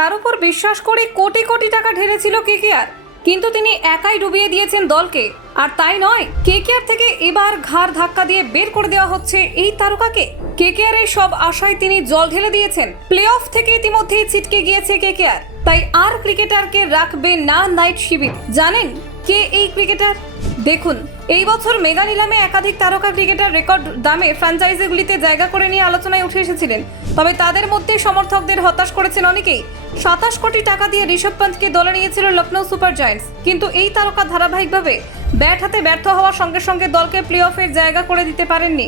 তার উপর বিশ্বাস করে কোটি কোটি টাকা ঢেলেছিল কেকেআর, কিন্তু তিনি একাই ডুবিয়ে দিয়েছেন দলকে। আর তাই নয়, কেকেআর থেকে এবার ঘাড় ধাক্কা দিয়ে বের করে দেওয়া হচ্ছে এই তারকাকে। কেকেআর এর সব আশায় তিনি জল ঢেলে দিয়েছেন। প্লে অফ থেকে ইতিমধ্যেই ছিটকে গিয়েছে কেকেআর, তাই আর ক্রিকেটারকে রাখবে না নাইট শিবির। জানেন কে এই ক্রিকেটার? দেখুন, এই বছর মেগা নিলামে একাধিক তারকা ক্রিকেটার রেকর্ড দামে ফ্র্যাঞ্চাইজিগুলিতে জায়গা করে নিয়ে আলোচনায় উঠে এসেছিলেন। তবে তাদের মধ্যে সমর্থকদের হতাশ করেছেন অনেকেই। 27 কোটি টাকা দিয়ে ঋষভ পন্থকে দলে নিয়েছিল লখনৌ সুপার জায়ান্টস, কিন্তু এই তারকা ধারাবাহিকভাবে ব্যাট হাতে ব্যর্থ হওয়ার সঙ্গে সঙ্গে দলকে প্লে অফের জায়গা করে দিতে পারেননি।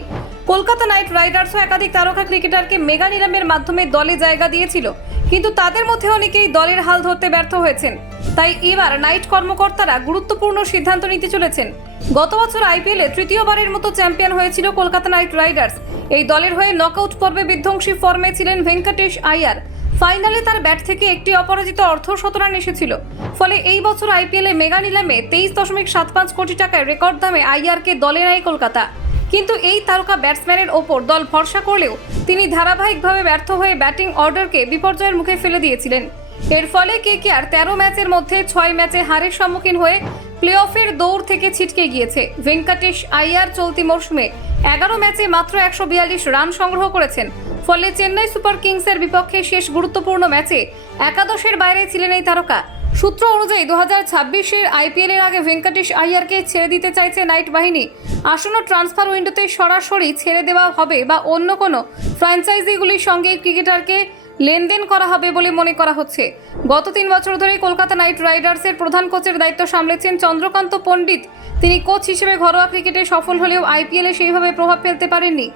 কলকাতা নাইট রাইডার্সও একাধিক তারকা ক্রিকেটারকে মেগা নিলামের মাধ্যমে দলে জায়গা দিয়েছিল, কিন্তু তাদের মধ্যে অনেকেই দলের হাল ধরতে ব্যর্থ হয়েছেন। তাই এবার নাইট কর্মকর্তারা গুরুত্বপূর্ণ সিদ্ধান্ত নিতে চলেছেন। গত বছর আইপিএলে তৃতীয়বারের মতো চ্যাম্পিয়ন হয়েছিল কলকাতা নাইট রাইডার্স। এই দলের হয়ে নকআউট পর্বে বিধ্বংসী ফর্মে ছিলেন ভেঙ্কটেশ আয়ার। ফাইনালে তার ব্যাট থেকে একটি অপরাজিত অর্ধশতরান এসেছিল। ফলে এই বছর আইপিএলে মেগা নিলামে 23.75 কোটি টাকায় রেকর্ড দামে আইয়ারকে দলে নেয় কলকাতা। কিন্তু এই তারকা ব্যাটসম্যানের ওপর দল ভরসা করলেও তিনি ধারাবাহিকভাবে ব্যর্থ হয়ে ব্যাটিং অর্ডারকে বিপর্যয়ের মুখে ফেলে দিয়েছিলেন। এর ফলে কেকেআর 13 ম্যাচের মধ্যে 6 ম্যাচে হারের সম্মুখীন হয়ে প্লে অফের দৌড় থেকে ছিটকে গিয়েছে। ভেঙ্কটেশ আইয়ার চলতি মরশুমে 11 ম্যাচে মাত্র 142 রান সংগ্রহ করেছেন। ফলে চেন্নাই সুপার কিংসের বিপক্ষে শেষ গুরুত্বপূর্ণ ম্যাচে একাদশের বাইরে ছিলেন এই তারকা। সূত্র অনুযায়ী 2026-এর আইপিএল-এর আগে ভেঙ্কটেশ আইয়ারকে ছেড়ে দিতে চাইছে নাইট বাহিনী। আসন্ন ট্রান্সফার উইন্ডোতে সরাসরি ছেড়ে দেওয়া হবে বা অন্য কোনো ফ্র্যাঞ্চাইজিগুলির সঙ্গে ক্রিকেটারকে লেনদেন করা হবে বলে মনে করা হচ্ছে। গত 3 বছর ধরে কলকাতা নাইট রাইডার্সের প্রধান কোচের দায়িত্ব সামলেছেন চন্দ্রকান্ত পণ্ডিত। তিনি কোচ হিসেবে ঘরোয়া ক্রিকেটে সফল হলেও আইপিএলে সেইভাবে প্রভাব ফেলতে পারেননি।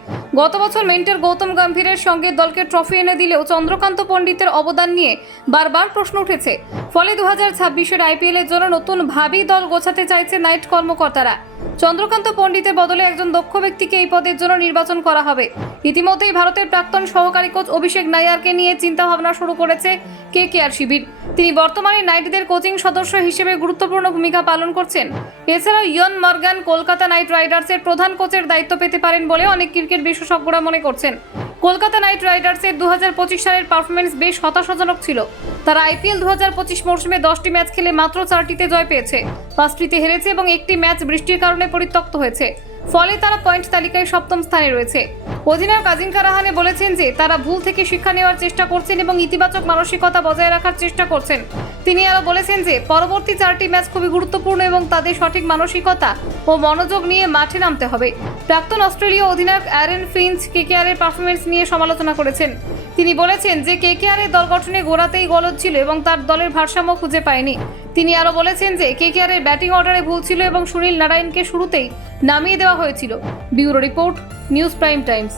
গত বছর মেন্টর গৌতম গম্ভীরের সঙ্গে দলকে ট্রফি এনে দিলেও চন্দ্রকান্ত পণ্ডিতের অবদান নিয়ে বারবার প্রশ্ন উঠেছে। ফলে 2026-এর আইপিএলের জন্য নতুন ভাবি দল গোছাতে চাইছে নাইট কর্মকর্তারা। চন্দ্রকান্ত পণ্ডিতের বদলে একজন দক্ষ ব্যক্তিকে এই পদের জন্য নির্বাচন করা হবে। ইতিমধ্যেই ভারতের প্রাক্তন সহকারী কোচ অভিষেক নায়ারকে নিয়ে চিন্তাভাবনা শুরু করেছে কেকেআর শিবির। তিনি বর্তমানে নাইটদের কোচিং সদস্য হিসেবে গুরুত্বপূর্ণ ভূমিকা পালন করছেন। এছাড়াও ইয়ন মর্গান কলকাতা নাইট রাইডার্সের প্রধান কোচের দায়িত্ব পেতে পারেন বলে অনেক ক্রিকেট বিশেষজ্ঞরা মনে করছেন। কলকাতা নাইট রাইডার্সের 2025 সালের পারফরমেন্স বেশ হতাশাজনক ছিল। তারা আইপিএল 2025 মরশুমে 10টি ম্যাচ খেলে মাত্র 4টিতে জয় পেয়েছে, 5টিতে হেরেছে এবং একটি ম্যাচ বৃষ্টির কারণে পরিত্যক্ত হয়েছে। ফলে তারা পয়েন্ট তালিকায় 7ম স্থানে রয়েছে। অধিনায়ক আজিঙ্কা রাহানে বলেছেন যে তারা ভুল থেকে শিক্ষা নেওয়ার চেষ্টা করছেন এবং ইতিবাচক মানসিকতা বজায় রাখার চেষ্টা করছেন। তিনি আরও বলেছেন যে পরবর্তী 4টি ম্যাচ খুবই গুরুত্বপূর্ণ এবং তাদের সঠিক মানসিকতা ও মনোযোগ নিয়ে মাঠে নামতে হবে। প্রাক্তন অস্ট্রেলীয় অধিনায়ক অ্যারন ফিঞ্চ কেকেআর এর পারফরমেন্স নিয়ে সমালোচনা করেছেন। তিনি বলেছেন যে কেকেআর এর দল গঠনে গোড়াতেই গলদ ছিল এবং তার দলের ভারসাম্য খুঁজে পায়নি। তিনি আরও বলেছেন যে কেকেআর এর ব্যাটিং অর্ডারে ভুল ছিল এবং সুনীল নারায়ণকে শুরুতেই নামিয়ে দেওয়া হয়েছিল। Bureau report, news prime Times.